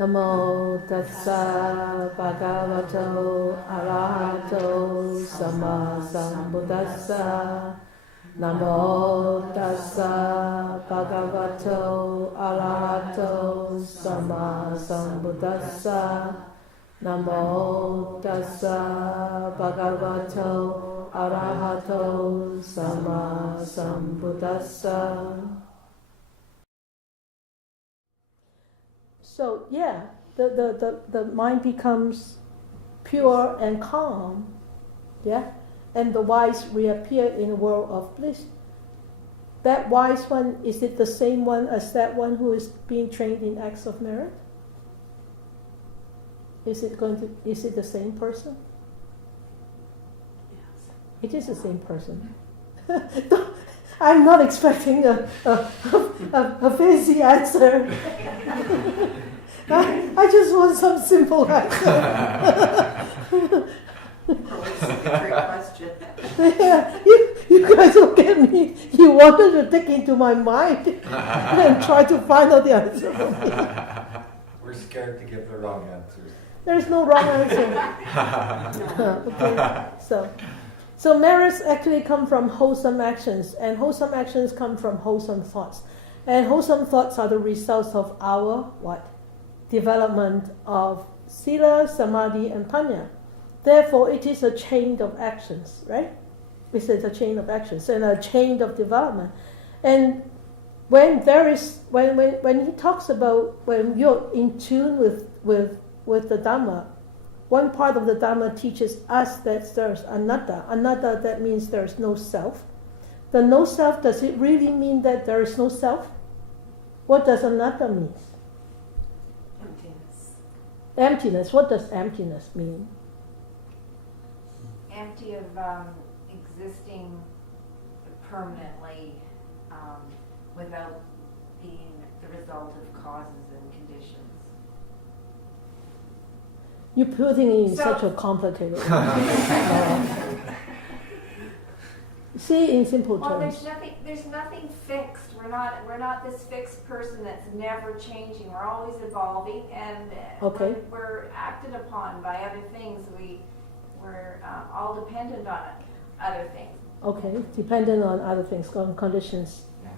Namo tassa bhagavato arahato sama sambuddhassa. Namo tassa bhagavato arahato sama sambuddhassa. Namo tassa bhagavato arahato sama sambuddhassa. So yeah, the mind becomes pure and calm, yeah, and the wise reappear in a world of bliss. That wise one, is it the same one as that one who is being trained in acts of merit? Is it the same person? Yes. It is the same person. I'm not expecting a fancy answer. I just want some simple answer. Great question. Yeah, you guys don't get me. You wanted to dig into my mind and try to find out the answer for me. We're scared to give the wrong answers. There's no wrong answer. Okay, so merits actually come from wholesome actions, and wholesome actions come from wholesome thoughts. And wholesome thoughts are the results of our what? Development of sila, samadhi, and panya. Therefore, it is a chain of actions, right? It's a chain of actions and a chain of development. And when he talks about when you're in tune with the Dhamma, one part of the Dhamma teaches us that there's anatta. Anatta, that means there's no self. The no self, does it really mean that there is no self? What does anatta mean? Emptiness. Emptiness. What does emptiness mean? Empty of existing permanently without being the result of causes and conditions. You're putting it in such a complicated See in simple terms. Well, there's nothing fixed. We're not this fixed person that's never changing. We're always evolving, and Okay. we're acted upon by other things. We're all dependent on other things. Okay, dependent on other things, on conditions. Yeah,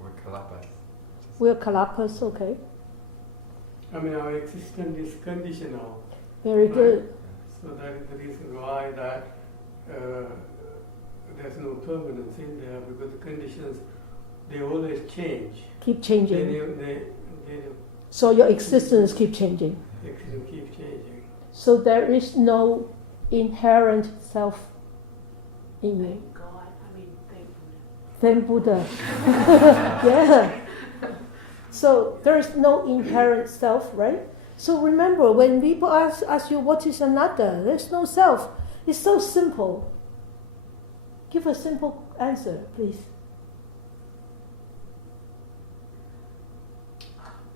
we're kalapas. We're kalapas, okay. I mean, our existence is conditional. Very Right. good. So that is the reason why that there's no permanence in there, because the conditions, they always change. Keep changing. They So your existence keep changing. keep changing. So there is no inherent self in you. Thank God. Thank Buddha. Thank Buddha. Yeah. So there is no inherent self, right? So remember, when people ask you what is anatta, there's no self. It's so simple. Give a simple answer, please.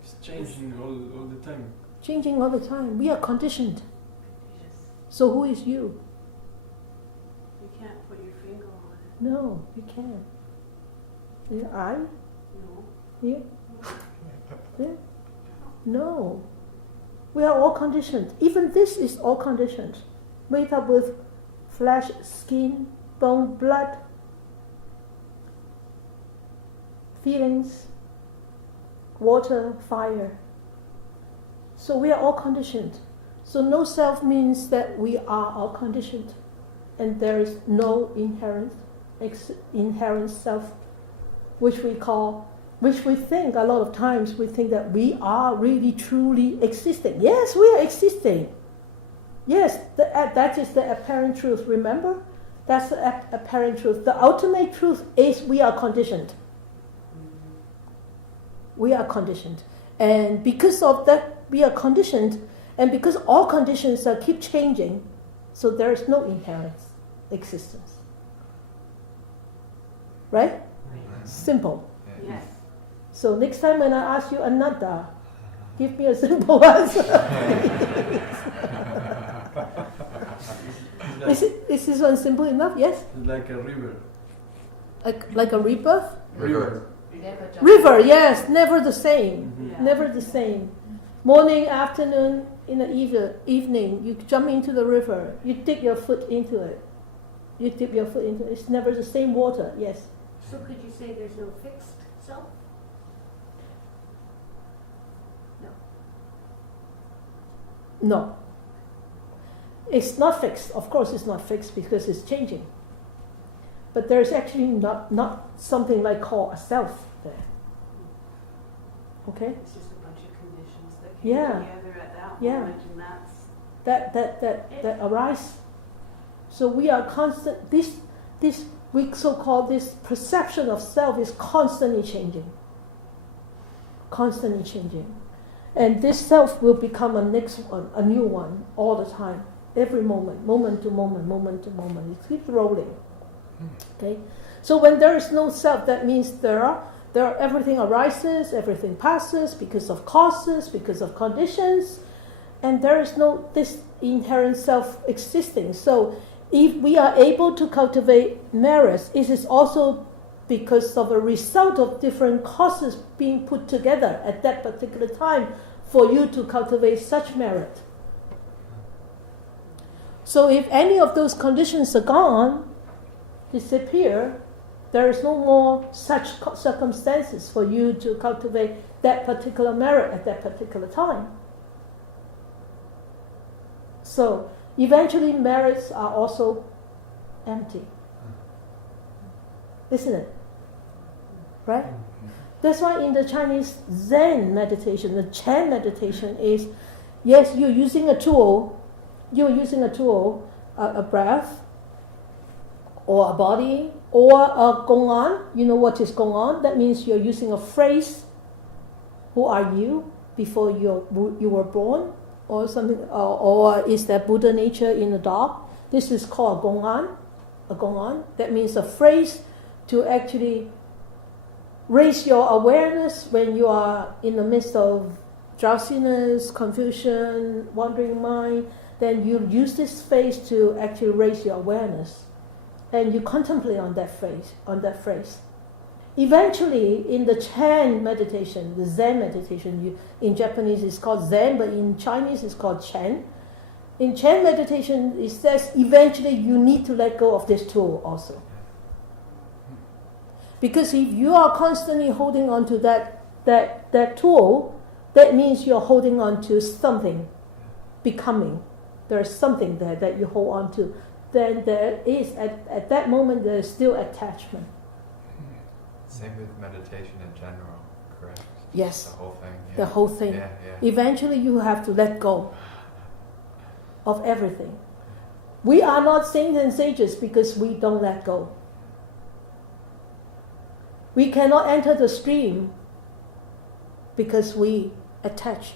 It's changing all the time. Changing all the time. We are conditioned. Yes. So who is you? You can't put your finger on it. No, you can't. I? No. You? Yeah? No. We are all conditioned. Even this is all conditioned. Made up with flesh, skin, bone, blood, feelings, water, fire. So we are all conditioned. So no self means that we are all conditioned. And there is no inherent self, which we think a lot of times, we think that we are really truly existing. Yes, we are existing. Yes, that is the apparent truth. Remember? That's the apparent truth. The ultimate truth is we are conditioned. We are conditioned. And because of that, we are conditioned. And because all conditions keep changing, so there is no inherent existence. Right? Simple. Yes. So next time when I ask you anatta, give me a simple answer. Is this one simple enough? Yes? It's like a river. Like a rebirth? River. River, yes, never the same. Yeah. Never the same. Morning, afternoon, in the evening, you jump into the river, you dip your foot into it. It's never the same water, yes. So could you say there's no fixed self? No. It's not fixed. Of course it's not fixed because it's changing. But there's actually not something like called a self there. Okay? It's just a bunch of conditions that came together at that moment, and that's That arise. So we are constant. This we so-called this perception of self is constantly changing. Constantly changing. And this self will become a next one, a new one, all the time. Every moment to moment. It keeps rolling. Okay? So when there is no self, that means everything arises, everything passes because of causes, because of conditions, and there is no this inherent self existing. So if we are able to cultivate merit, it is also because of a result of different causes being put together at that particular time for you to cultivate such merit. So if any of those conditions are gone, disappear, there is no more such circumstances for you to cultivate that particular merit at that particular time. So eventually merits are also empty. Isn't it? Right? That's why in the Chinese Zen meditation, the Chan meditation is, yes, you're using a tool, a breath, or a body, or a gong'an. You know what is gong'an? That means you're using a phrase. Who are you before you were born? Or something, or is that Buddha nature in the dog? This is called gong'an. A gong'an. That means a phrase to actually raise your awareness when you are in the midst of drowsiness, confusion, wandering mind. Then you use this phrase to actually raise your awareness, and you contemplate on that phrase. Eventually, in the Chan meditation, the Zen meditation, in Japanese it's called Zen, but in Chinese it's called Chan. In Chan meditation, it says eventually you need to let go of this tool also. Because if you are constantly holding on to that tool, that means you're holding on to something, becoming. There's something there that you hold on to. Then there is, at that moment, there is still attachment. Same with meditation in general, correct? Yes. The whole thing. Yeah. The whole thing. Yeah. Eventually you have to let go of everything. We are not saints and sages because we don't let go. We cannot enter the stream because we attach.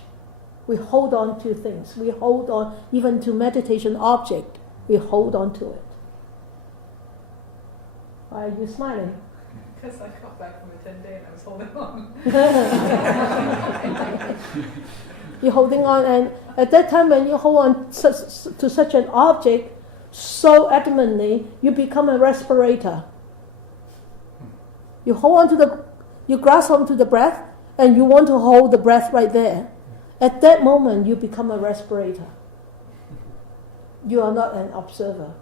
We hold on to things. We hold on even to meditation object. We hold on to it. Why are you smiling? Because I got back from a 10-day and I was holding on. You're holding on, and at that time when you hold on to such an object so adamantly, you become a respirator. You hold on you grasp onto the breath, and you want to hold the breath right there. At that moment, you become a respirator. You are not an observer.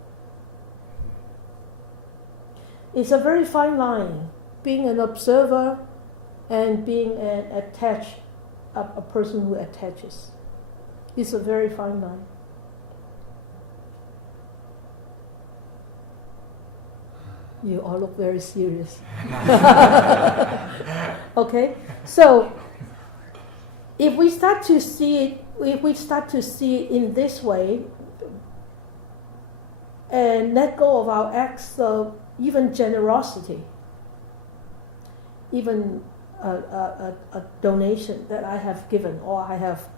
It's a very fine line, being an observer and being a person who attaches. It's a very fine line. You all look very serious. Okay, so if we start to see it in this way, and let go of our acts of even generosity, even a donation that I have given, or I have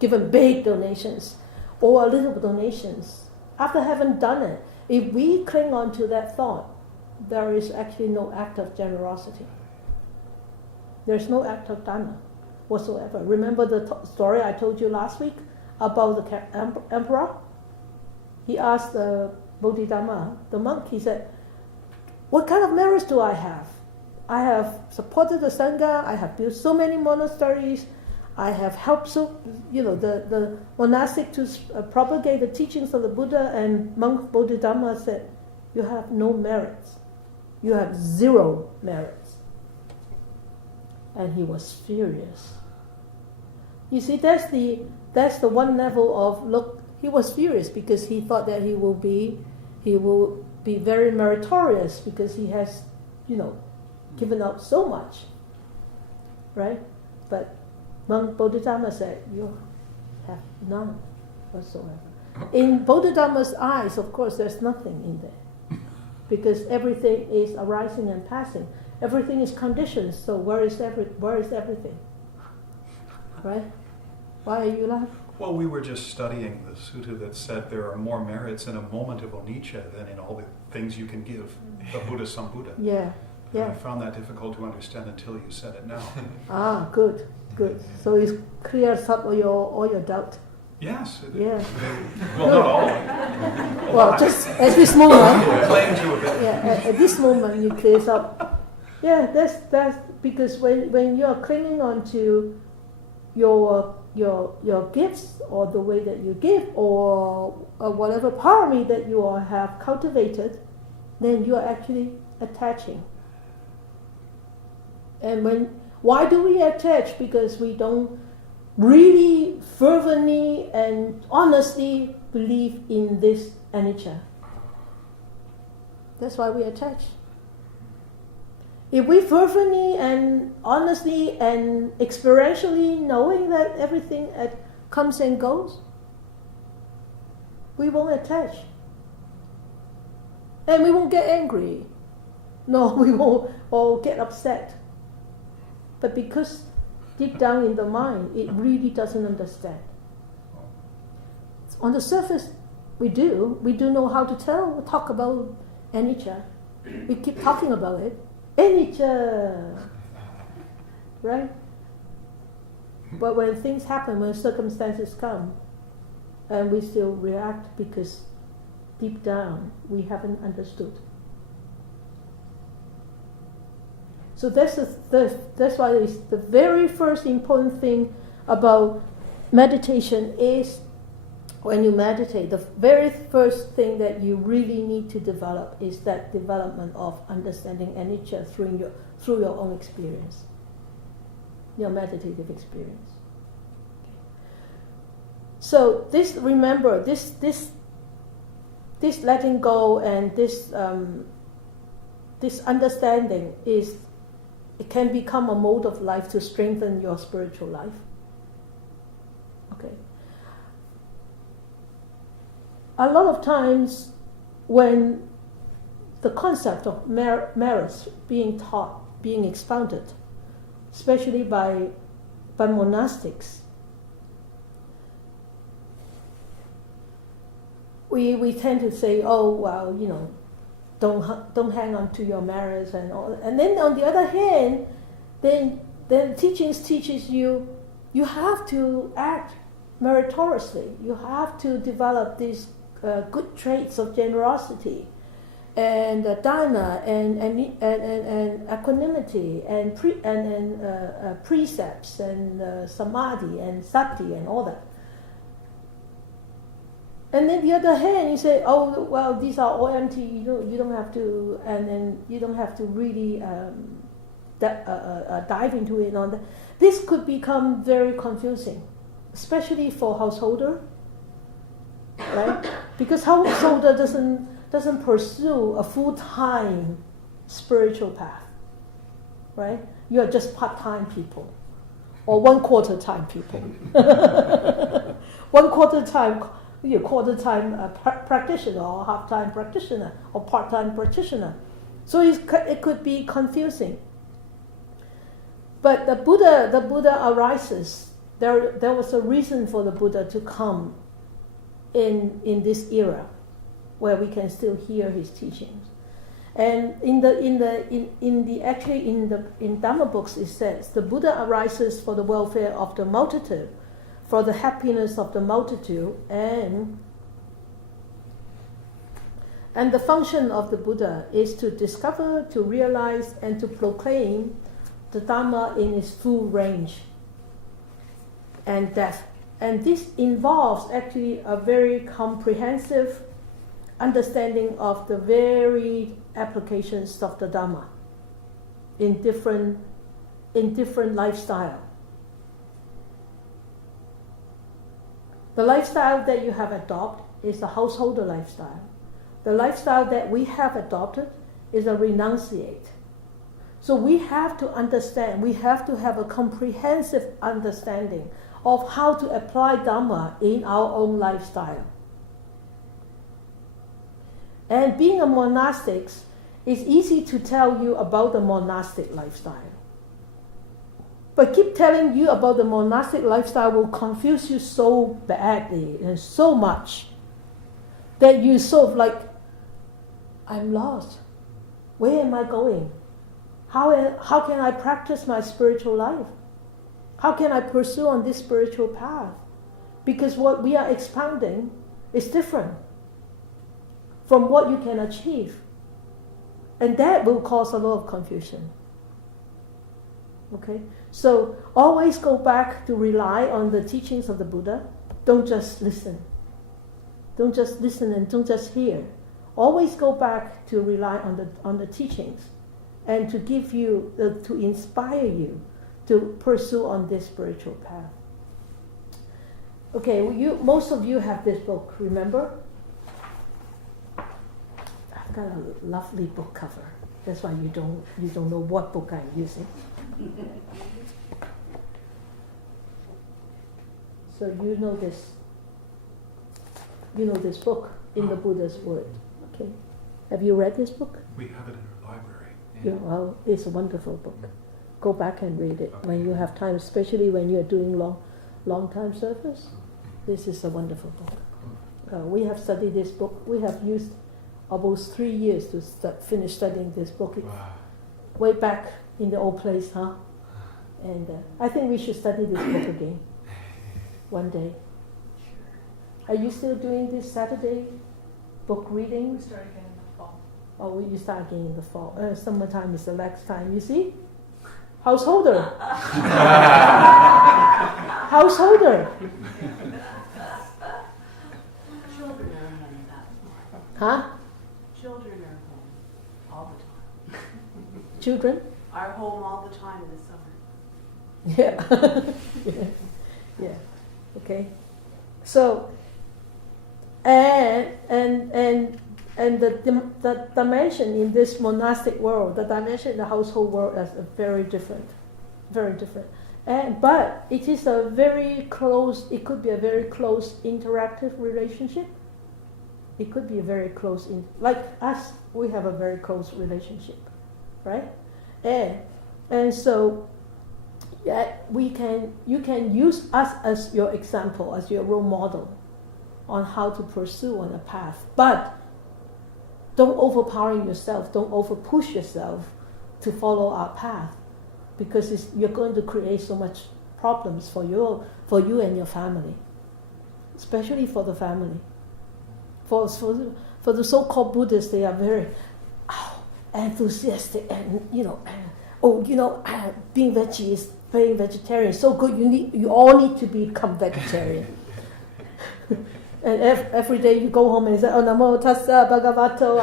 given big donations, or little donations, after having done it, if we cling on to that thought, there is actually no act of generosity. There's no act of dana whatsoever. Remember the story I told you last week about the emperor? He asked the Bodhidharma, the monk, he said, what kind of merits do I have? I have supported the Sangha, I have built so many monasteries, I have helped the monastic to propagate the teachings of the Buddha, and monk Bodhidharma said, you have no merits. You have 0 merits. And he was furious. You see, that's the one level of look. He was furious because he thought that he will be very meritorious because he has, given out so much, right? But monk Bodhidharma said, you have none whatsoever. In Bodhidharma's eyes, of course, there's nothing in there because everything is arising and passing. Everything is conditioned. So where is everything? Right? Why are you laughing? Well, we were just studying the sutta that said there are more merits in a moment of anicca than in all the things you can give the Buddha Sambuddha. Yeah. And I found that difficult to understand until you said it now. Good. So it clears up all your doubt. Yes. Yeah. Well, not all. Well, just at this moment. Claim to a bit. Yeah, at this moment it clears up. Yeah, that's because when you're clinging on to your gifts or the way that you give or whatever parami that you have cultivated, then you are actually attaching. And why do we attach? Because we don't really fervently and honestly believe in this anicca. That's why we attach. If we fervently and honestly and experientially knowing that everything comes and goes, we won't attach. And we won't get angry. No, we won't or get upset. But because deep down in the mind, it really doesn't understand. On the surface, we do know how to talk about anicca. We keep talking about it. Anicca, right? But when things happen, when circumstances come, and we still react because deep down we haven't understood. So that's why it's the very first important thing about meditation is when you meditate, the very first thing that you really need to develop is that development of understanding anicca through your own experience, your meditative experience. Okay. So this letting go and this understanding it can become a mode of life to strengthen your spiritual life. Okay. A lot of times when the concept of merits being taught, being expounded, especially by monastics, we tend to say, oh, well, don't hang on to your merits and all. And then on the other hand, then teaches you have to act meritoriously. You have to develop these good traits of generosity and dana and equanimity and precepts and samadhi and sati and all that. And then the other hand, you say, oh, well, these are all empty. You don't have to, and then you don't have to really dive into it. On that, this could become very confusing, especially for householder, right? Because householder doesn't pursue a full-time spiritual path, right? You are just part-time people, or one-quarter-time people, one-quarter-time. You're quarter-time practitioner or half-time practitioner or part-time practitioner. So it could be confusing. But the Buddha arises. There was a reason for the Buddha to come in this era where we can still hear his teachings. And in Dhamma books it says the Buddha arises for the welfare of the multitude, for the happiness of the multitude, and the function of the Buddha is to discover, to realize, and to proclaim the Dhamma in its full range. and death. And this involves actually a very comprehensive understanding of the varied applications of the Dhamma in different lifestyle. The lifestyle that you have adopted is a householder lifestyle. The lifestyle that we have adopted is a renunciate. So we have to understand, we have to have a comprehensive understanding of how to apply Dhamma in our own lifestyle. And being a monastic, it's easy to tell you about the monastic lifestyle. But keep telling you about the monastic lifestyle will confuse you so badly and so much that you sort of like, I'm lost. Where am I going? How can I practice my spiritual life? How can I pursue on this spiritual path? Because what we are expounding is different from what you can achieve. And that will cause a lot of confusion. Okay? So always go back to rely on the teachings of the Buddha. Don't just listen. Don't just listen and don't just hear. Always go back to rely on the teachings and to give you, to inspire you to pursue on this spiritual path. Okay, most of you have this book, remember? I've got a lovely book cover. That's why you don't know what book I'm using. So you know this book in the Buddha's word. Okay, have you read this book? We have it in our library. Yeah, well, it's a wonderful book. Go back and read it when you have time, especially when you're doing long time service. This is a wonderful book. We have studied this book. We have used almost 3 years to finish studying this book. Wow. Way back in the old place, huh? And I think we should study this book again one day. Are you still doing this Saturday book reading? We start again in the fall. Oh, you start again in the fall. Summertime is the next time. You see? Householder. Householder. Children are home that Huh? Children are home all the time. Children? Are home all the time this summer. Yeah. Yeah. Okay. So, and the dimension in this monastic world, the dimension in the household world is very different, but it is a very close. It could be a very close interactive relationship. It could be a very close, like us, we have a very close relationship, right? And so, yeah, you can use us as your example, as your role model on how to pursue on a path, but don't overpower yourself, don't over push yourself to follow our path, because you're going to create so much problems for you and your family, especially for the family. For the so-called Buddhists, they are very enthusiastic and being veggie is being vegetarian so good. You all need to become vegetarian. And every day you go home and say, "Oh, Namo Tassa Bhagavato."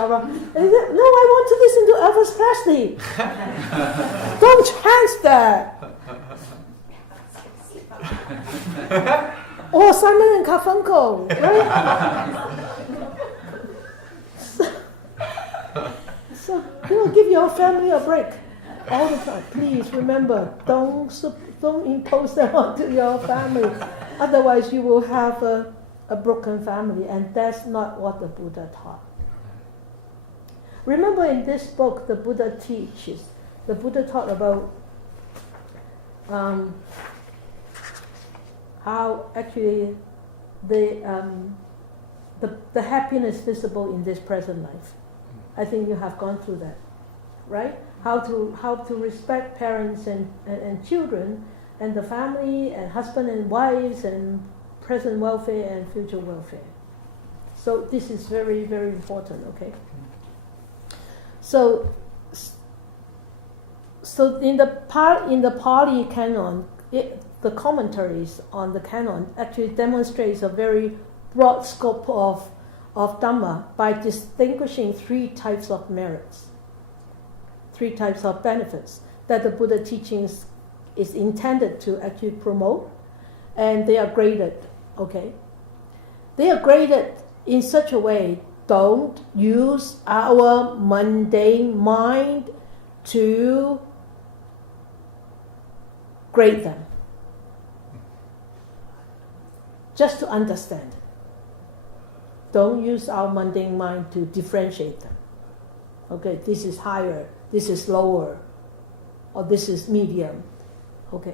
And you say, "No, I want to listen to Elvis Presley." Don't chance that. Or Simon and Garfunkel, right? So give your family a break all the time. Please remember, don't impose that onto your family. Otherwise, you will have a broken family, and that's not what the Buddha taught. Remember, in this book, the Buddha taught about how actually the happiness visible in this present life. I think you have gone through that, right? How to respect parents and children and the family and husband and wives and present welfare and future welfare. So this is very, very important, okay? So in the Pali Canon, the commentaries on the canon actually demonstrates a very broad scope of Dhamma by distinguishing 3 types of merits, 3 types of benefits that the Buddha teachings is intended to actually promote, and they are graded, okay? They are graded in such a way, don't use our mundane mind to grade them. Just to understand. Don't use our mundane mind to differentiate them. Okay, this is higher, this is lower, or this is medium. Okay.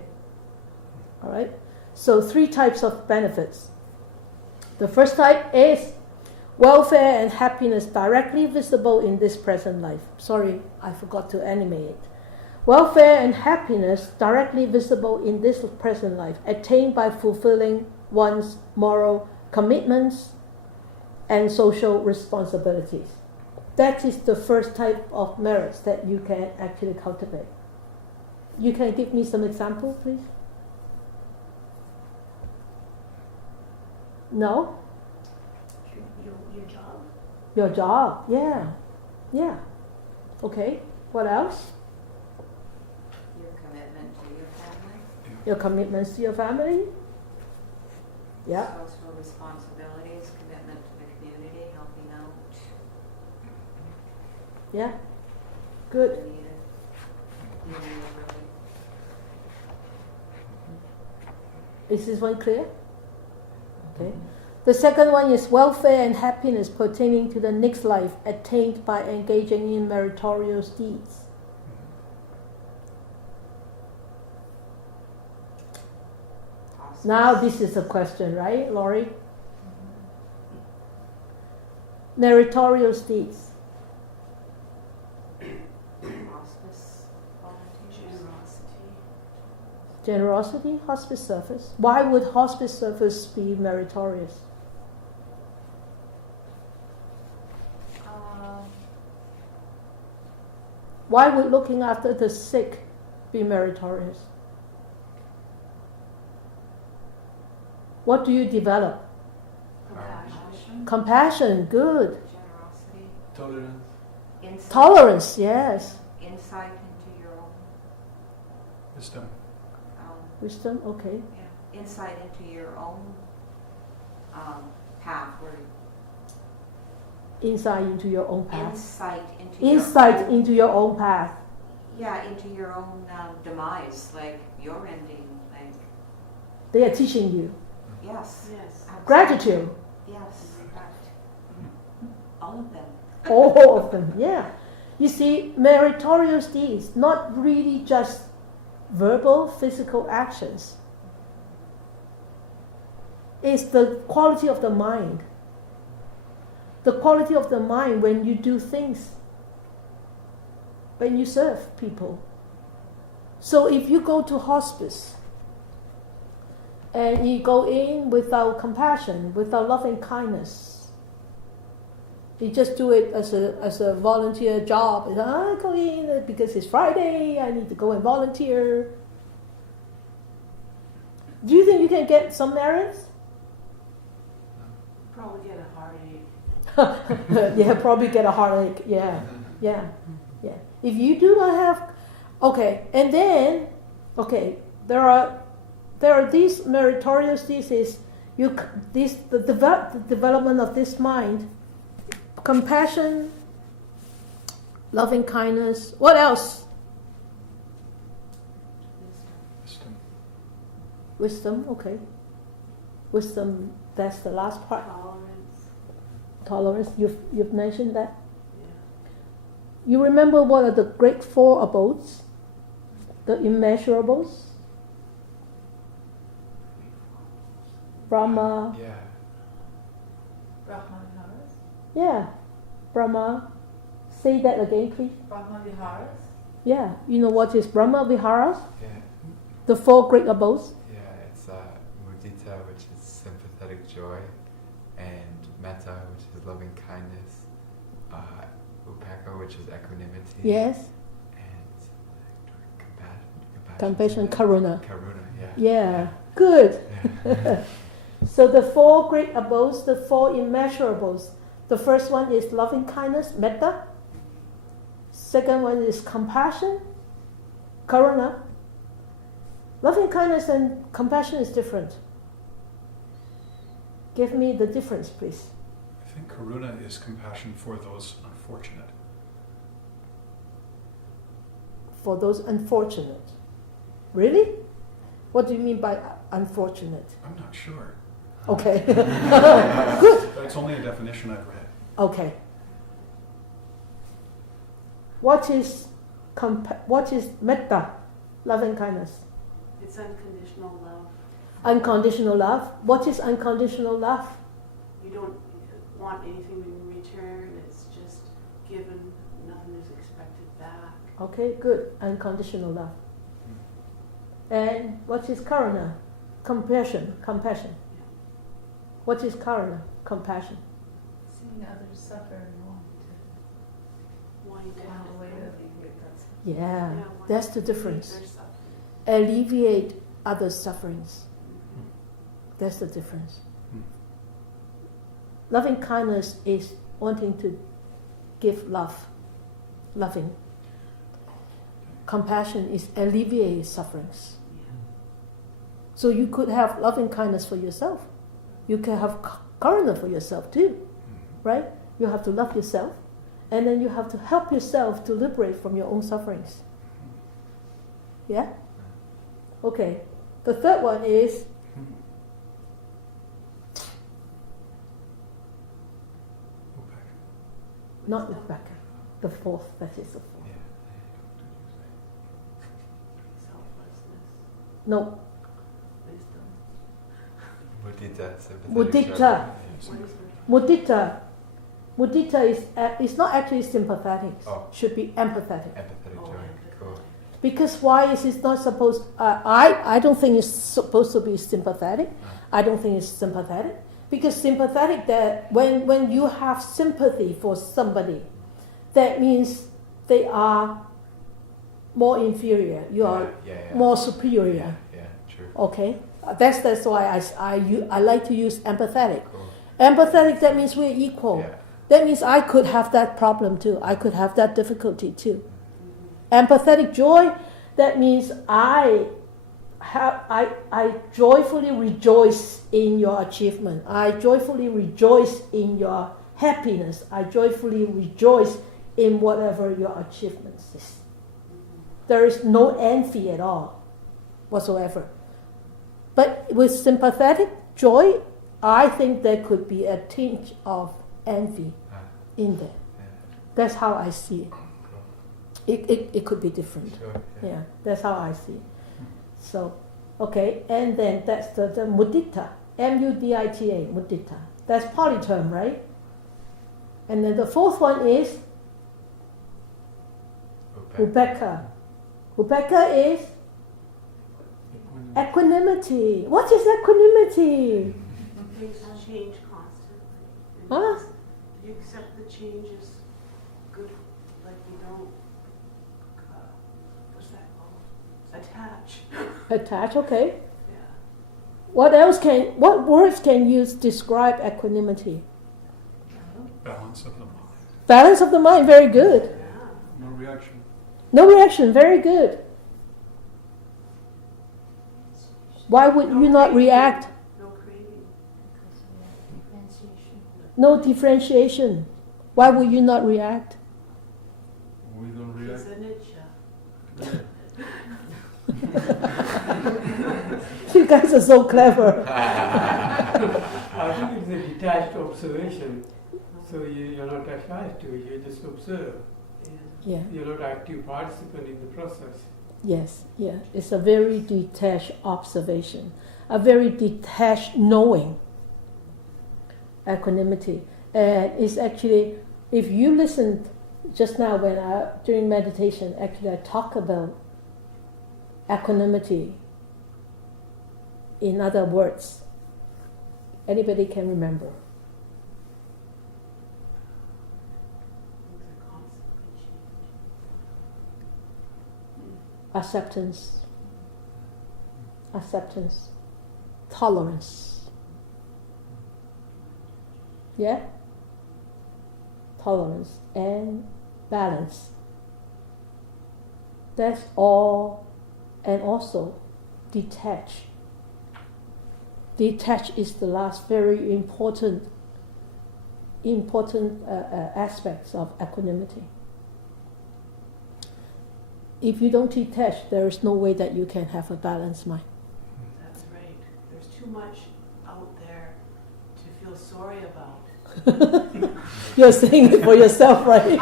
All right? So 3 types of benefits. The first type is welfare and happiness directly visible in this present life. Sorry, I forgot to animate it. Welfare and happiness directly visible in this present life, attained by fulfilling one's moral commitments and social responsibilities. That is the first type of merits that you can actually cultivate. You can give me some examples, please? No? Your job. Your job, yeah. Yeah. Okay, what else? Your commitment to your family. Your commitments to your family? Yeah. Social responsibilities, commitment to the community, helping out. Yeah. Good. Needed really. Is this one clear? Okay. The second one is welfare and happiness pertaining to the next life attained by engaging in meritorious deeds. Now this is a question, right, Laurie? Meritorious deeds. Hospice volunteers. Generosity, hospice service. Why would hospice service be meritorious? Why would looking after the sick be meritorious? What do you develop? Compassion. Compassion, good. Generosity. Tolerance. Insight. Tolerance, yes. Insight into your own Wisdom. Wisdom, okay. yeah, insight into your own path, where Insight into your own path. insight into Your own path. yeah, into your own demise, like your ending, like They are teaching you. yes, Yes. absolutely. Gratitude. Yes, correct. All of them. All of them, yeah. You see, meritorious deeds, not really just verbal, physical actions. It's the quality of the mind. The quality of the mind when you do things, when you serve people. So if you go to hospice and you go in without compassion, without loving kindness, you just do it as a volunteer job. I go in because it's Friday, I need to go and volunteer. Do you think you can get some merits? Probably get a heartache. Yeah, probably get a heartache. Yeah. If you do not have, okay, and then, okay, there are these meritorious deeds. The development of this mind, compassion, loving kindness. What else? Wisdom. Wisdom. Okay. Wisdom. That's the last part. Tolerance. Tolerance. You've mentioned that. Yeah. You remember what are the great 4 abodes? The immeasurables? Brahma. Yeah. Brahma Viharas. Yeah. Brahma. Say that again, please. Brahma Viharas. Yeah. You know what is Brahma Viharas? Yeah. The 4 great abodes? Yeah, it's mudita, which is sympathetic joy, and metta, which is loving kindness, upekkha, which is equanimity. Yes. And compassion. Compassion, karuna. Karuna, yeah. Yeah, good. So the four great abodes, the four immeasurables. The first one is loving kindness, metta. Second one is compassion, karuna. Loving kindness and compassion is different. Give me the difference, please. I think karuna is compassion for those unfortunate. For those unfortunate. Really? What do you mean by unfortunate? I'm not sure. Okay. Good. That's only a definition I've read. Okay. What is metta? Loving kindness. It's unconditional love. Unconditional love. What is unconditional love? You don't want anything in return. It's just given. Nothing is expected back. Okay, good. Unconditional love. And what is karuna? Compassion. What is karuna? Compassion. Seeing others suffer and Wanting to find help a way to them. alleviate that suffering. Yeah, wanting that's the to difference. relieve their suffering. Alleviate others' sufferings. That's the difference. Loving kindness is wanting to give love, loving. Compassion is alleviate sufferings. So you could have loving kindness for yourself. You can have karuna for yourself too, right? You have to love yourself, and then you have to help yourself to liberate from your own sufferings. Yeah? Okay. The third one is not Rebecca. The fourth, that is the fourth. Selflessness. No, Wisdom. Mudita. sympathetic Mudita. joy. What is Mudita. Mudita is not actually sympathetic. Oh. Should be empathetic. Empathetic Oh, joy. empathetic. Cool. Because why is it not supposed? I don't think it's supposed to be sympathetic. I don't think it's sympathetic because sympathetic that when you have sympathy for somebody, that means they are more inferior. You are more superior. Yeah, true. Okay, that's why I like to use empathetic. Cool. Empathetic, that means we're equal. Yeah. That means I could have that problem too. I could have that difficulty too. Empathetic joy, that means I joyfully rejoice in your achievement. I joyfully rejoice in your happiness. I joyfully rejoice in whatever your achievements is. There is no envy at all whatsoever. But with sympathetic joy, I think there could be a tinge of envy in there. That's how I see it. It could be different. Sure, Yeah, that's how I see it. So, okay, and then that's the mudita, M-U-D-I-T-A, mudita. That's Pali term, right? And then the fourth one is upekkha. Upekkha is equanimity. What is equanimity? Things change constantly. And Huh? You accept the changes good, like you don't, what's that called? Attach. Attach, okay. Yeah. What words can you describe equanimity? Balance of the mind. Balance of the mind, very good. Yeah. No reaction. No reaction, very good. Why would you not react? No craving. No differentiation. Why would you not react? We don't react. It's an itch. You guys are so clever. I think it's a detached observation. So you're not attached to it, you just observe. Yeah. You're not active participant in the process. Yes, yeah. It's a very detached observation, a very detached knowing. Equanimity. And it's actually, if you listened just now when during meditation, actually I talk about equanimity in other words. Anybody can remember? Things are constantly changing. Acceptance. acceptance, tolerance. Yeah? Tolerance and balance. That's all. And also detach. Detach is the last very important aspects of equanimity. If you don't detach, there is no way that you can have a balanced mind. That's right. There's too much out there to feel sorry about. You're saying it for yourself, right?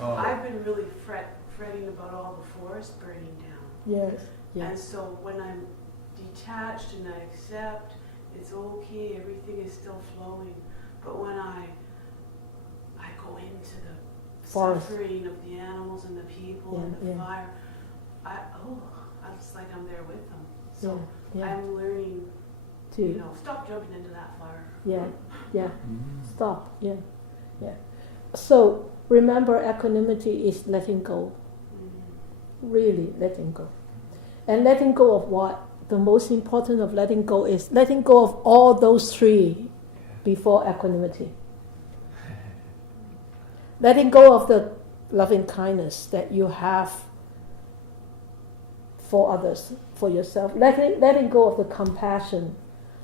I've been really fretting about all the forest burning down. Yes. And Yes. so when I'm detached and I accept, it's okay, everything is still flowing. But when I go into the Forest. suffering of the animals and the people and the Yeah. fire, it's like I'm there with them. So Yeah. I'm learning, To stop jumping into that fire. yeah. Stop. Yeah. So remember, equanimity is letting go. Really letting go. And letting go of what? The most important of letting go is letting go of all those three before equanimity. Letting go of the loving kindness that you have for others, for yourself. Letting go of the compassion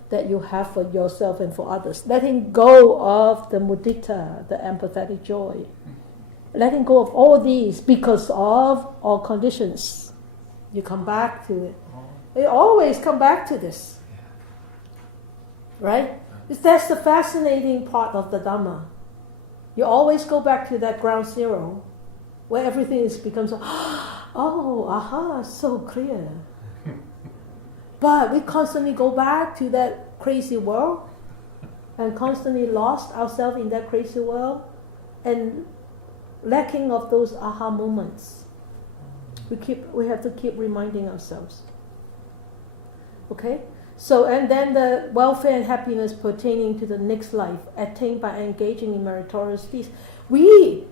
that you have for yourself and for others. Letting go of the mudita, the empathetic joy. Letting go of all these because of all conditions. You come back to it. You always come back to this. Right? That's the fascinating part of the Dhamma. You always go back to that ground zero where everything becomes so clear. But we constantly go back to that crazy world and constantly lost ourselves in that crazy world and lacking of those aha moments. We have to keep reminding ourselves. Okay? So, and then the welfare and happiness pertaining to the next life attained by engaging in meritorious deeds. We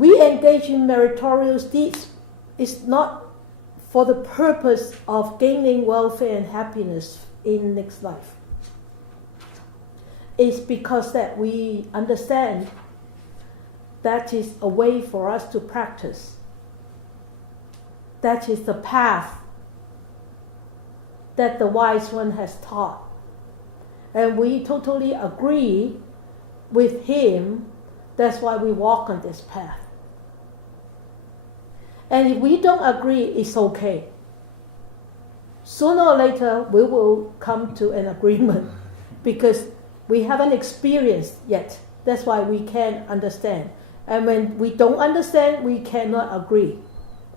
engage in meritorious deeds is not for the purpose of gaining welfare and happiness in next life. It's because that we understand that is a way for us to practice. That is the path that the wise one has taught. And we totally agree with him. That's why we walk on this path. And if we don't agree, it's okay. Sooner or later, we will come to an agreement because we haven't experienced yet. That's why we can't understand. And when we don't understand, we cannot agree.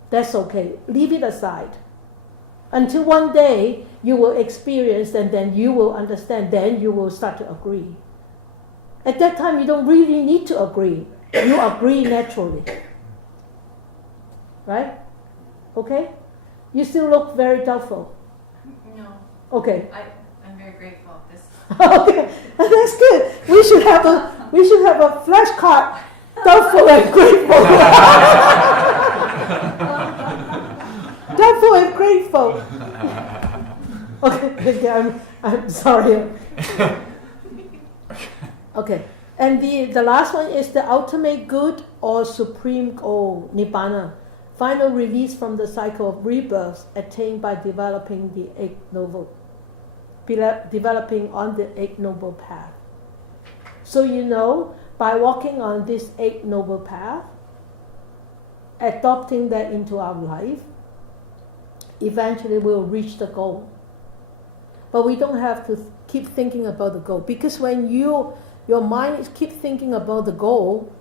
That's okay. Leave it aside. Until one day you will experience and then you will understand, then you will start to agree. At that time you don't really need to agree. You agree naturally. Right? Okay? You still look very doubtful. No, Okay. I'm very grateful. This Okay. That's good. We should have a flashcard. Doubtful and grateful. Doubtful and grateful. Okay, I'm sorry. Okay, and the last one is the ultimate good or supreme goal, Nibbana, final release from the cycle of rebirth attained by developing developing on the Eight Noble Path. So by walking on this Eight Noble Path, adopting that into our life, eventually we'll reach the goal. But we don't have to keep thinking about the goal, because when your mind keep thinking about the goal,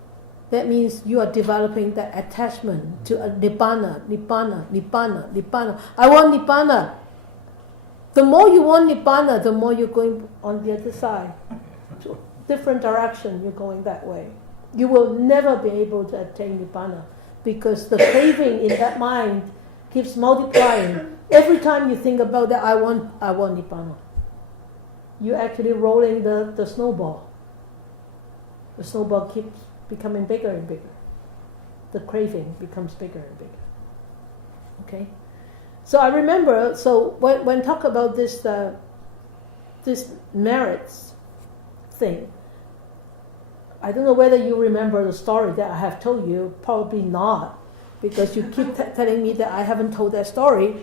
that means you are developing that attachment to a nibbana. I want nibbana. The more you want nibbana, the more you're going on the other side. To different direction, you're going that way. You will never be able to attain nibbana because the craving in that mind keeps multiplying. Every time you think about that, I want nibbana. You're actually rolling the snowball. The snowball keeps becoming bigger and bigger. The craving becomes bigger and bigger. Okay? So I remember, so when talk about this merits thing, I don't know whether you remember the story that I have told you. Probably not, because you keep telling me that I haven't told that story.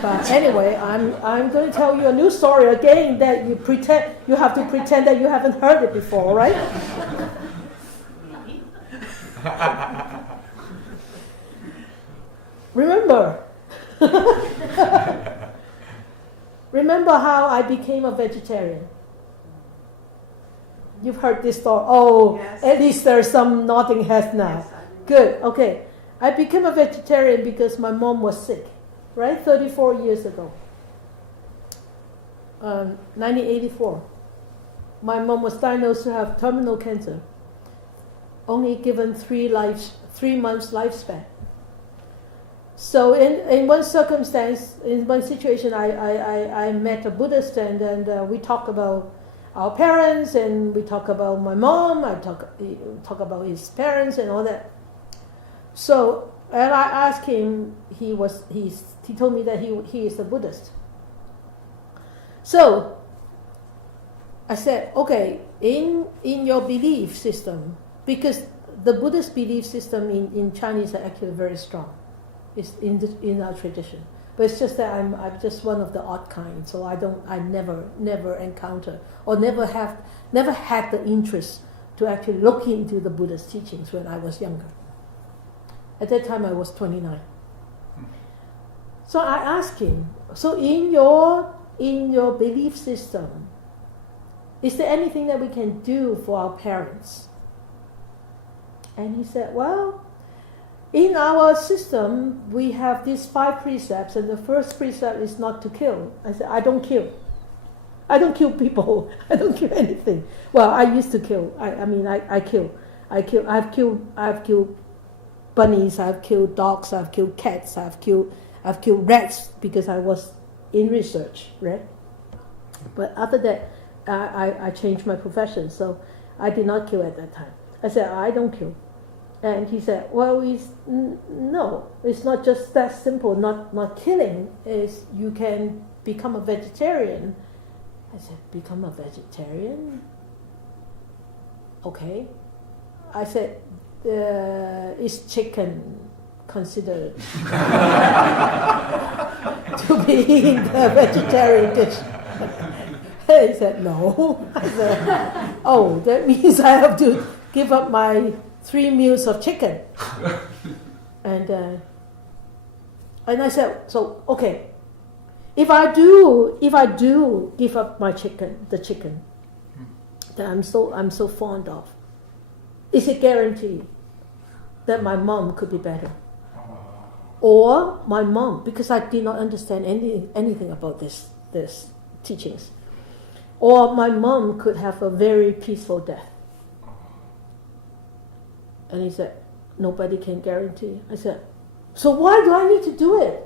But anyway, I'm going to tell you a new story again that you have to pretend that you haven't heard it before, right? Remember how I became a vegetarian? You've heard this story. Oh, Yes. At least there's some nodding heads now. Yes, I remember. Good, okay. I became a vegetarian because my mom was sick, right? 34 years ago. 1984. My mom was diagnosed to have terminal cancer. Only given 3 months lifespan. So in one circumstance, in one situation, I met a Buddhist and we talked about our parents and we talk about my mom. I talk about his parents and all that. So, and I asked him. He told me that he is a Buddhist. So I said, okay, in your belief system, because the Buddhist belief system in Chinese are actually very strong. It's in our tradition. But it's just that I'm just one of the odd kind, so I never encounter or never had the interest to actually look into the Buddhist teachings when I was younger. At that time I was 29. So I asked him, so in your belief system, is there anything that we can do for our parents? And he said, well, in our system, we have these 5 precepts, and the first precept is not to kill. I said, I don't kill. I don't kill people. I don't kill anything. Well, I used to kill. I kill. I've killed bunnies. I've killed dogs. I've killed cats. I've killed rats because I was in research, right? But after that, I changed my profession, so I did not kill at that time. I said, I don't kill. And he said, well, no, it's not just that simple. Not killing is you can become a vegetarian. I said, become a vegetarian? Okay. I said, is chicken considered to be in the vegetarian dish? He said, no. I said, oh, that means I have to give up my 3 meals of chicken. And I said, so okay, if I do give up my the chicken that I'm so fond of, is it guaranteed that my mom could be better? Or my mom, because I did not understand anything about this teachings, or my mom could have a very peaceful death. And he said, nobody can guarantee. I said, so why do I need to do it?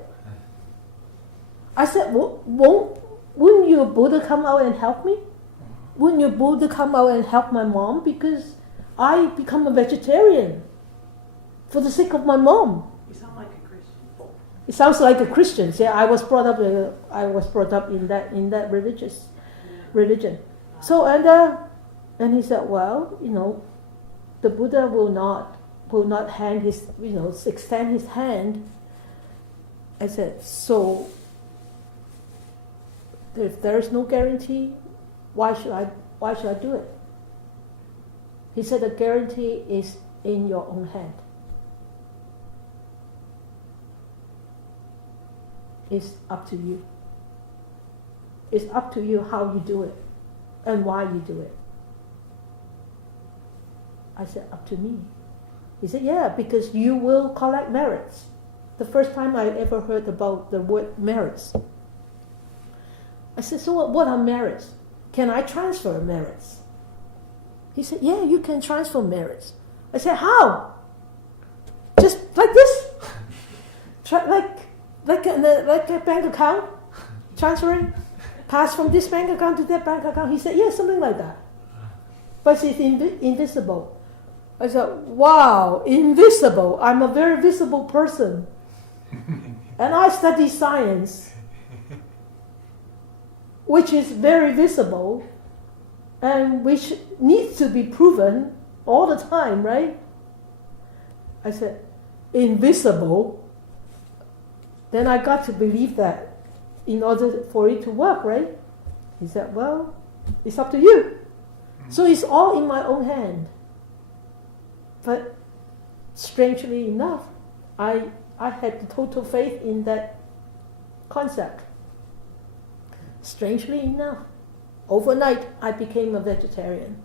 I said, wouldn't your Buddha come out and help me? Wouldn't your Buddha come out and help my mom? Because I become a vegetarian for the sake of my mom. You sound like a Christian. It sounds like a Christian. Yeah, I was brought up in that religion. So and he said, well, the Buddha will not extend his hand. I said, so if there is no guarantee, why should I do it? He said the guarantee is in your own hand. It's up to you. It's up to you how you do it and why you do it. I said, up to me. He said, yeah, because you will collect merits. The first time I ever heard about the word merits. I said, so what are merits? Can I transfer merits? He said, yeah, you can transfer merits. I said, how? Just like this? Like a bank account? Transferring? Pass from this bank account to that bank account? He said, yeah, something like that. But it's invisible. I said, wow, invisible. I'm a very visible person. And I study science, which is very visible and which needs to be proven all the time, right? I said, invisible? Then I got to believe that in order for it to work, right? He said, well, it's up to you. So it's all in my own hand. But strangely enough, I had total faith in that concept. Strangely enough, overnight I became a vegetarian.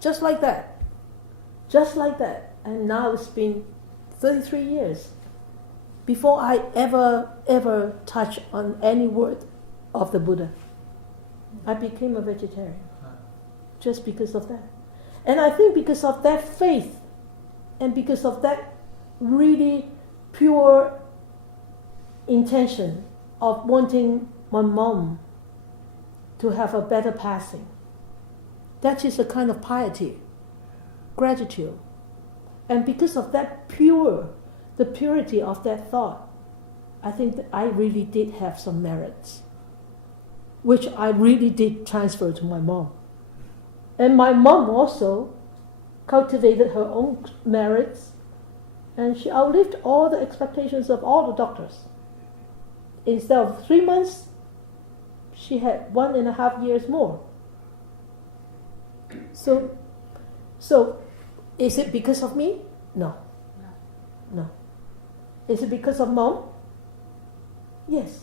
Just like that. Just like that. And now it's been 33 years before I ever touch on any word of the Buddha. I became a vegetarian just because of that. And I think because of that faith and because of that really pure intention of wanting my mom to have a better passing. That is a kind of piety, gratitude. And because of that the purity of that thought, I think that I really did have some merits, which I really did transfer to my mom. And my mom also cultivated her own merits, and she outlived all the expectations of all the doctors. Instead of 3 months, she had 1.5 years more. So is it because of me? No. Is it because of mom? Yes.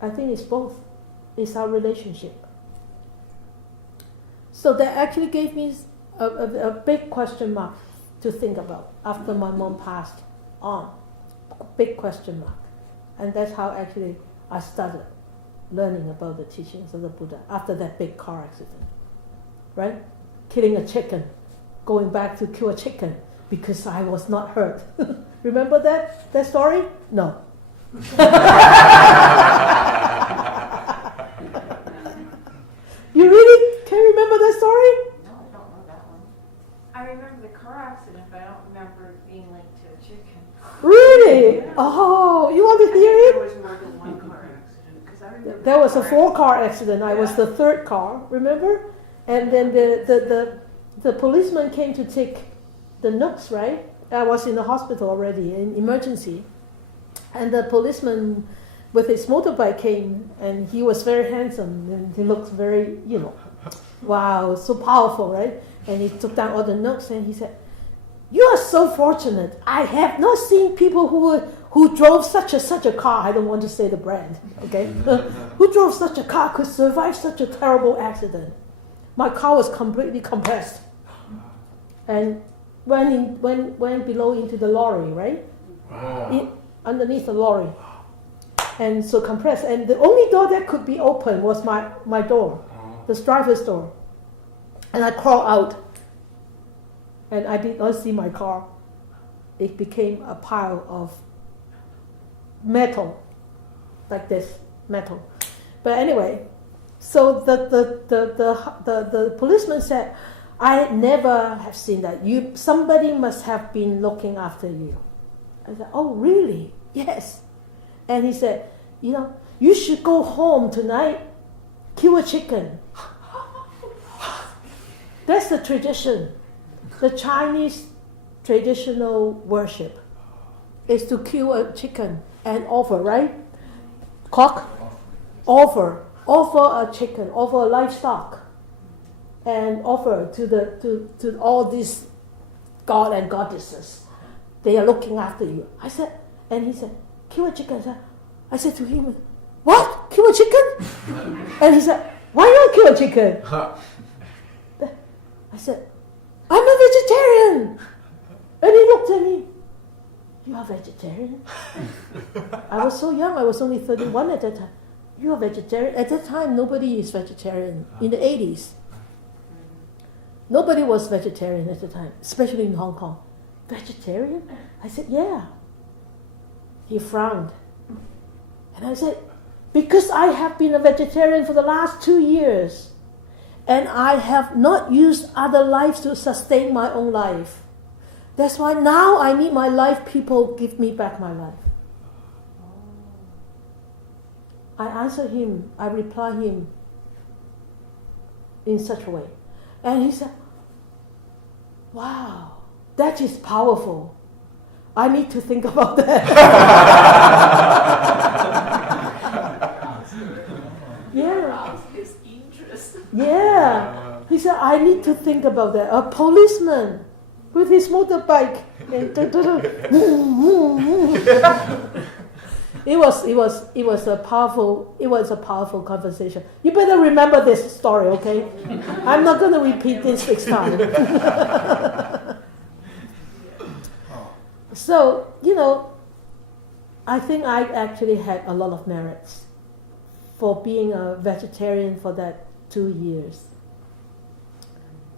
I think it's both. It's our relationship. So that actually gave me a big question mark to think about after my mom passed on. Big question mark. And that's how actually I started learning about the teachings of the Buddha after that big car accident. Right? Killing a chicken. Going back to kill a chicken because I was not hurt. Remember that story? No. You really can remember that story? No, I don't know that one. I remember the car accident, but I don't remember it being linked to a chicken. Really? Yeah. Oh, you want to hear There it? was more than one car accident. 'Cause I remember There was a the 4-car accident. I was the 3rd car, remember? And then the policeman came to take the nooks, right? I was in the hospital already, in emergency. And the policeman with his motorbike came, and he was very handsome, and he looked very, wow, so powerful, right? And he took down all the nooks, and he said, "You are so fortunate. I have not seen people who drove such a car. I don't want to say the brand, okay? Who drove such a car could survive such a terrible accident. My car was completely compressed, and went below into the lorry, right? Underneath the lorry, and so compressed. And the only door that could be open was my door, the driver's door. And I crawled out, and I did not see my car. It became a pile of metal, like this metal. But anyway, so the policeman said, "I never have seen that. Somebody must have been looking after you." I said, "Oh, really?" "Yes." And he said, "You should go home tonight, kill a chicken." That's the tradition. The Chinese traditional worship is to kill a chicken and offer, right? Cock? Offer a chicken, offer a livestock, and offer to all these god and goddesses. They are looking after you. I said, and he said, "Kill a chicken." I said to him, "What? Kill a chicken?" And he said, "Why not kill a chicken?" I said, "I'm a vegetarian." And he looked at me, "You are vegetarian?" I was so young, I was only 31 at that time. "You are vegetarian?" At that time, nobody is vegetarian. In the 80s. Nobody was vegetarian at the time, especially in Hong Kong. "Vegetarian?" I said, "Yeah." He frowned. And I said, "Because I have been a vegetarian for the last 2 years, and I have not used other lives to sustain my own life. That's why now I need my life, people give me back my life. I answer him, I reply him in such a way. And he said, wow, that is powerful. I need to think about that. Yeah. Aroused his interest. Yeah. He said, I need to think about that. A policeman with his motorbike. And it was a powerful conversation. You better remember this story, okay? I'm not going to repeat this next time. So, I think I actually had a lot of merits for being a vegetarian for that 2 years.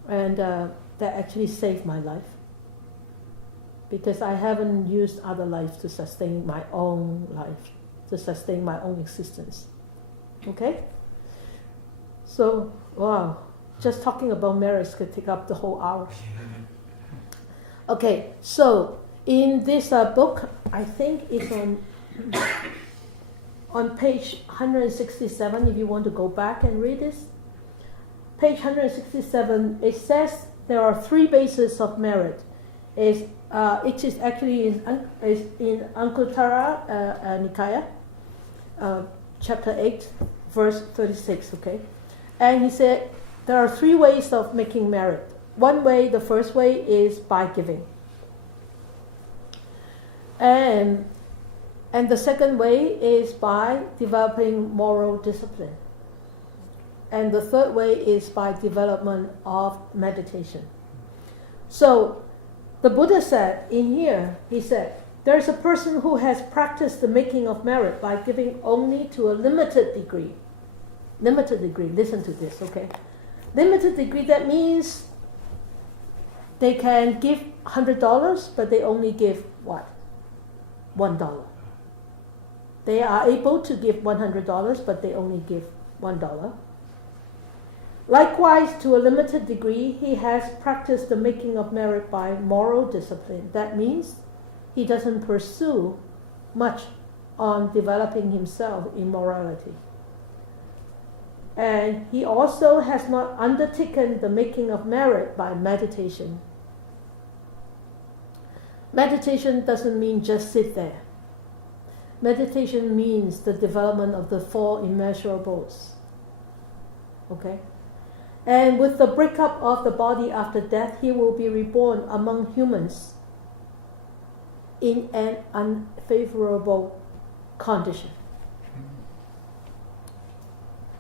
And that actually saved my life. Because I haven't used other life to sustain my own life, to sustain my own existence. Okay? So, wow, just talking about merits could take up the whole hour. Okay, so in this book, I think it's on page 167, if you want to go back and read this. Page 167, it says there are 3 bases of merit. It is actually in Anguttara Nikaya, chapter 8, verse 36, okay? And he said there are 3 ways of making merit. One way, the first way, is by giving. And the second way is by developing moral discipline. And the third way is by development of meditation. So, the Buddha said in here, he said, there's a person who has practiced the making of merit by giving only to a limited degree. Limited degree, listen to this, okay? Limited degree, that means they can give $100, but they only give what? $1. They are able to give $100, but they only give $1. Likewise, to a limited degree, he has practiced the making of merit by moral discipline. That means he doesn't pursue much on developing himself in morality. And he also has not undertaken the making of merit by meditation. Meditation doesn't mean just sit there. Meditation means the development of the 4 immeasurables. Okay? And with the breakup of the body after death, he will be reborn among humans in an unfavorable condition.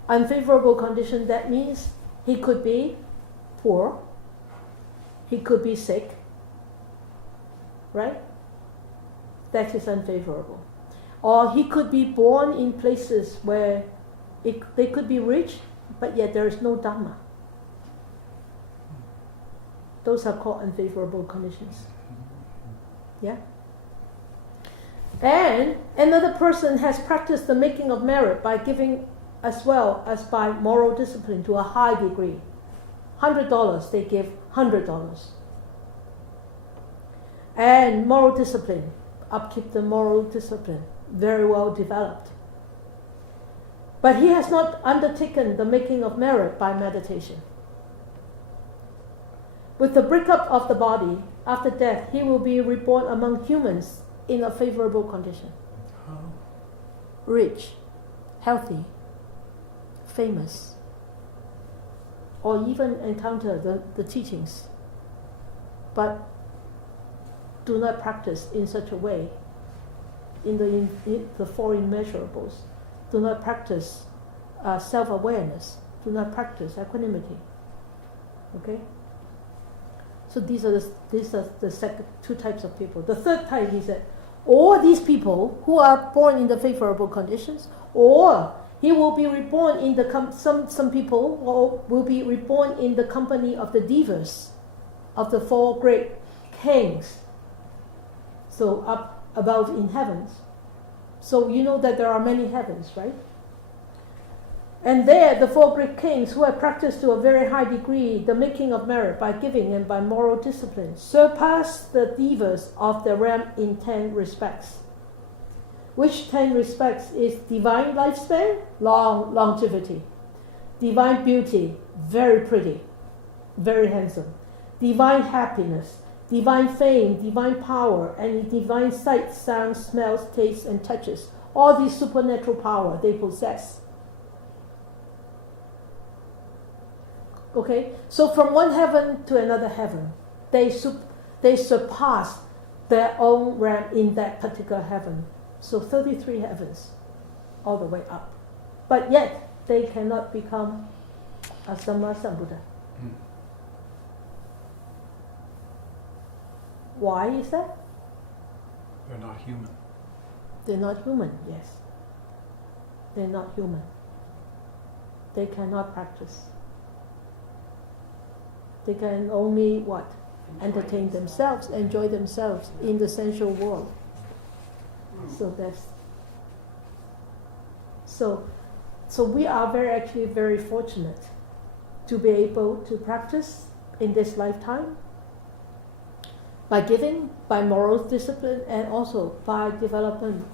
Unfavorable condition, that means he could be poor, he could be sick, right? That is unfavorable. Or he could be born in places where they could be rich, but yet there is no Dhamma. Those are called unfavorable conditions. Yeah? And another person has practiced the making of merit by giving as well as by moral discipline to a high degree. $100, they give $100. And moral discipline, upkeep the moral discipline, very well developed. But he has not undertaken the making of merit by meditation. With the breakup of the body after death, he will be reborn among humans in a favorable condition. Rich, healthy, famous, or even encounter the teachings, but do not practice in such a way in the 4 immeasurables. Do not practice self-awareness. Do not practice equanimity. Okay? So these are the second 2 types of people. The third type, he said, or these people who are born in the favorable conditions, or he will be reborn in the some people will be reborn in the company of the divas, of the 4 great kings. So up above in heavens. So you know that there are many heavens, right? And there, the four great kings who have practiced to a very high degree the making of merit by giving and by moral discipline surpass the devas of the realm in 10 respects. Which 10 respects is divine lifespan, longevity, divine beauty, very pretty, very handsome, divine happiness, divine fame, divine power, and divine sight, sounds, smells, tastes, and touches. All these supernatural power they possess. Okay, so from one heaven to another heaven, they surpass their own realm in that particular heaven. So 33 heavens, all the way up. But yet, they cannot become a Samma Sambuddha. Why is that? They're not human. They're not human, yes. They're not human. They cannot practice. They can only what? Entertain themselves, enjoy themselves in the sensual world. So that's so we are actually very fortunate to be able to practice in this lifetime by giving, by moral discipline, and also by development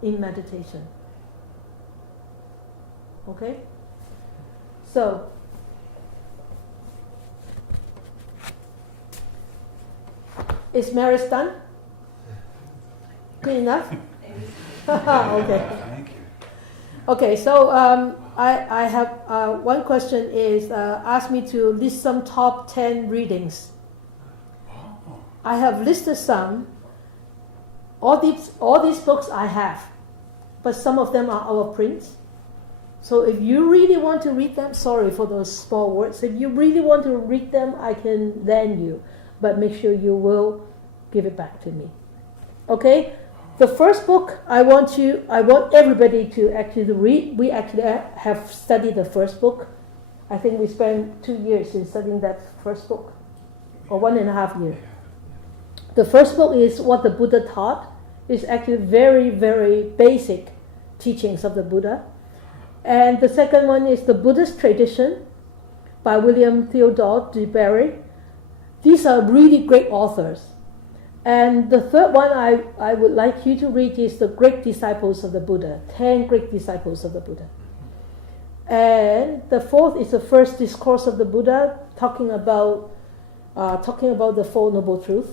in meditation. Okay? So is marriage done? Good enough? Okay. Thank you. Okay, so I have one question is ask me to list some top 10 readings. Oh. I have listed some. All these books I have, but some of them are out of print. So if you really want to read them, sorry for those small words. If you really want to read them, I can lend you, but make sure you will give it back to me. Okay. The first book I want everybody to actually read. We actually have studied the first book. I think we spent 2 years in studying that first book, or 1.5 years. The first book is What the Buddha Taught. It's actually very, very basic teachings of the Buddha. And the second one is The Buddhist Tradition by William Theodore de Barry. These are really great authors. And the third one I would like you to read is The Great Disciples of the Buddha, 10 Great Disciples of the Buddha. And the fourth is The First Discourse of the Buddha, talking about the Four Noble Truths,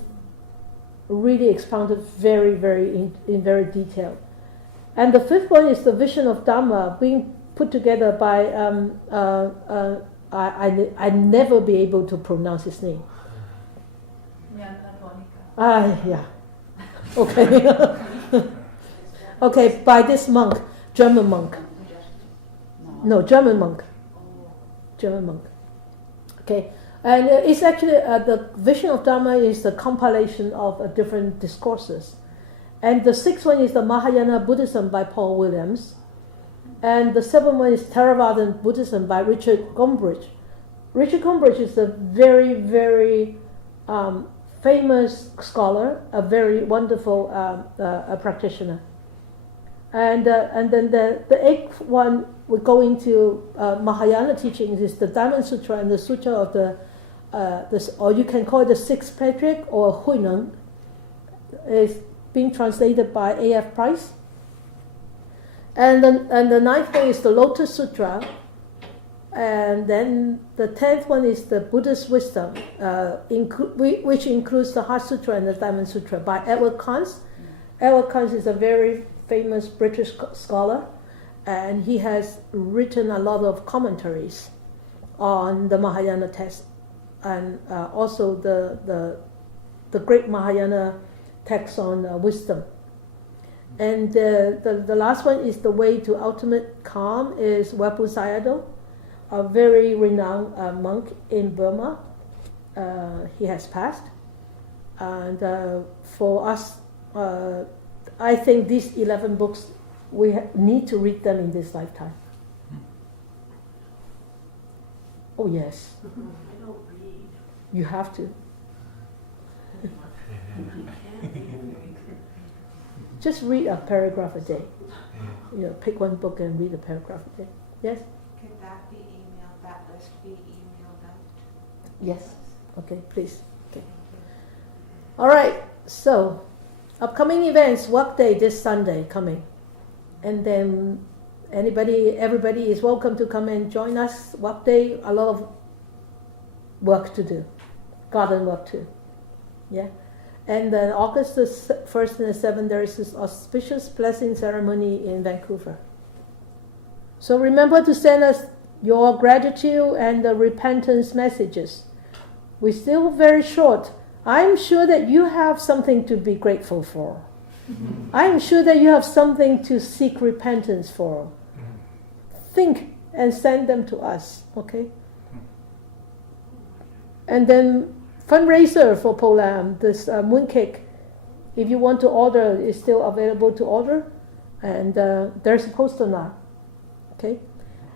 really expounded very, very in very detail. And the fifth one is The Vision of Dhamma, being put together by I never be able to pronounce his name. Yeah. Okay. Okay, by this monk, German monk. No, German monk. German monk. Okay, and it's actually the Vision of Dhamma is the compilation of different discourses. And the sixth one is the Mahayana Buddhism by Paul Williams. And the seventh one is Theravadan Buddhism by Richard Gombrich. Richard Gombrich is a very, very famous scholar, a very wonderful practitioner. And then the eighth one, we go into Mahayana teachings, is the Diamond Sutra and the Sutra of or you can call it the Sixth Patriarch or Huineng. It's being translated by A.F. Price. And the ninth one is the Lotus Sutra. And then the 10th one is the Buddhist Wisdom, which includes the Heart Sutra and the Diamond Sutra by Edward Conze. Edward Conze is a very famous British scholar, and he has written a lot of commentaries on the Mahayana text, and also the great Mahayana text on wisdom. And the last one is The Way to Ultimate Calm, is Wepu Sayadaw, a very renowned monk in Burma. He has passed. And for us, I think these 11 books, we need to read them in this lifetime. Oh yes. I don't read. You have to. Just read a paragraph a day. Pick one book and read a paragraph a day. Yes? Could that be emailed, that list be emailed out? Yes. Okay, please. Okay. Thank you. All right. So, upcoming events. Work day this Sunday coming, and then everybody is welcome to come and join us. Work day. A lot of work to do, garden work too. Yeah. And then August the 1st and the 7th, there is this auspicious blessing ceremony in Vancouver. So remember to send us your gratitude and the repentance messages. We're still very short. I'm sure that you have something to be grateful for. I'm sure that you have something to seek repentance for. Think and send them to us, okay? And then fundraiser for Po Lam, this moon cake. If you want to order, it's still available to order. And there's a poster now. Okay?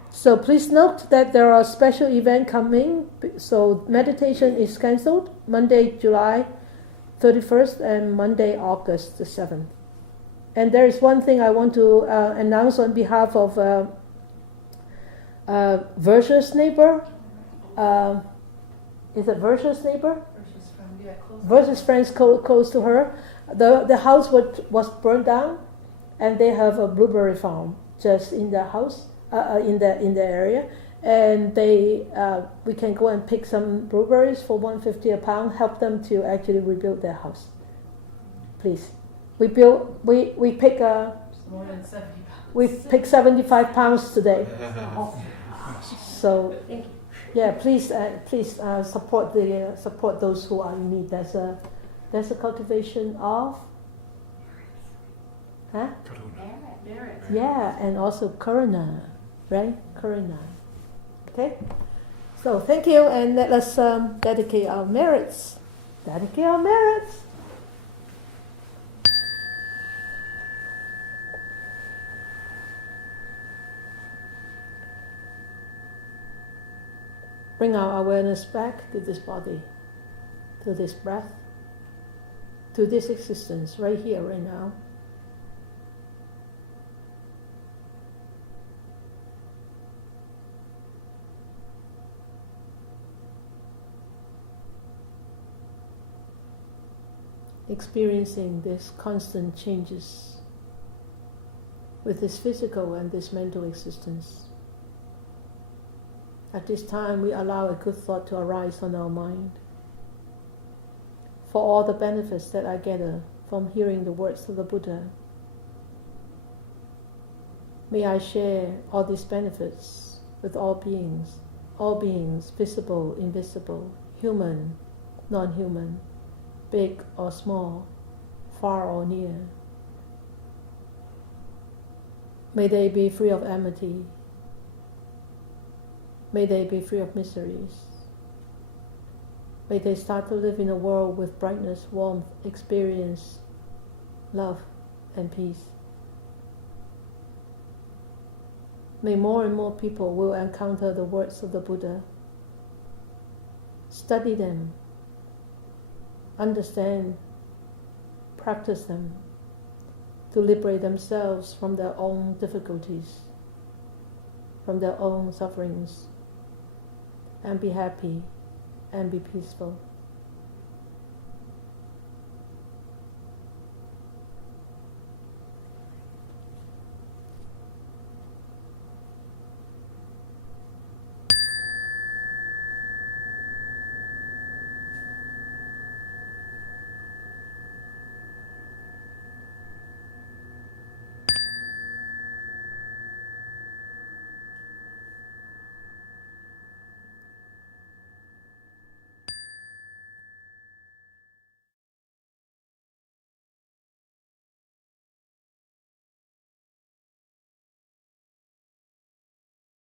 So please note that there are special events coming. So meditation is cancelled Monday, July 31st and Monday, August the 7th. And there is one thing I want to announce on behalf of Virtuous Neighbor. Is it Virtuous Neighbor? Versus friend, yeah, close. Versus friends close to her. The house was burned down, and they have a blueberry farm just in the house, in the area, and we can go and pick some blueberries for $1.50 a pound. Help them to actually rebuild their house. Please, we pick More than 70 pounds. we pick 75 pounds today. So. Yeah, please support those who are in need. There's a cultivation of, Merit. yeah, and also karuna, right? Karuna. Okay. So thank you, and let us dedicate our merits. Dedicate our merits. Bring our awareness back to this body, to this breath, to this existence, right here, right now. Experiencing these constant changes with this physical and this mental existence. At this time, we allow a good thought to arise on our mind. For all the benefits that I gather from hearing the words of the Buddha, may I share all these benefits with all beings, visible, invisible, human, non-human, big or small, far or near. May they be free of enmity. May they be free of miseries. May they start to live in a world with brightness, warmth, experience, love, and peace. May more and more people will encounter the words of the Buddha, study them, understand, practice them, to liberate themselves from their own difficulties, from their own sufferings, and be happy and be peaceful.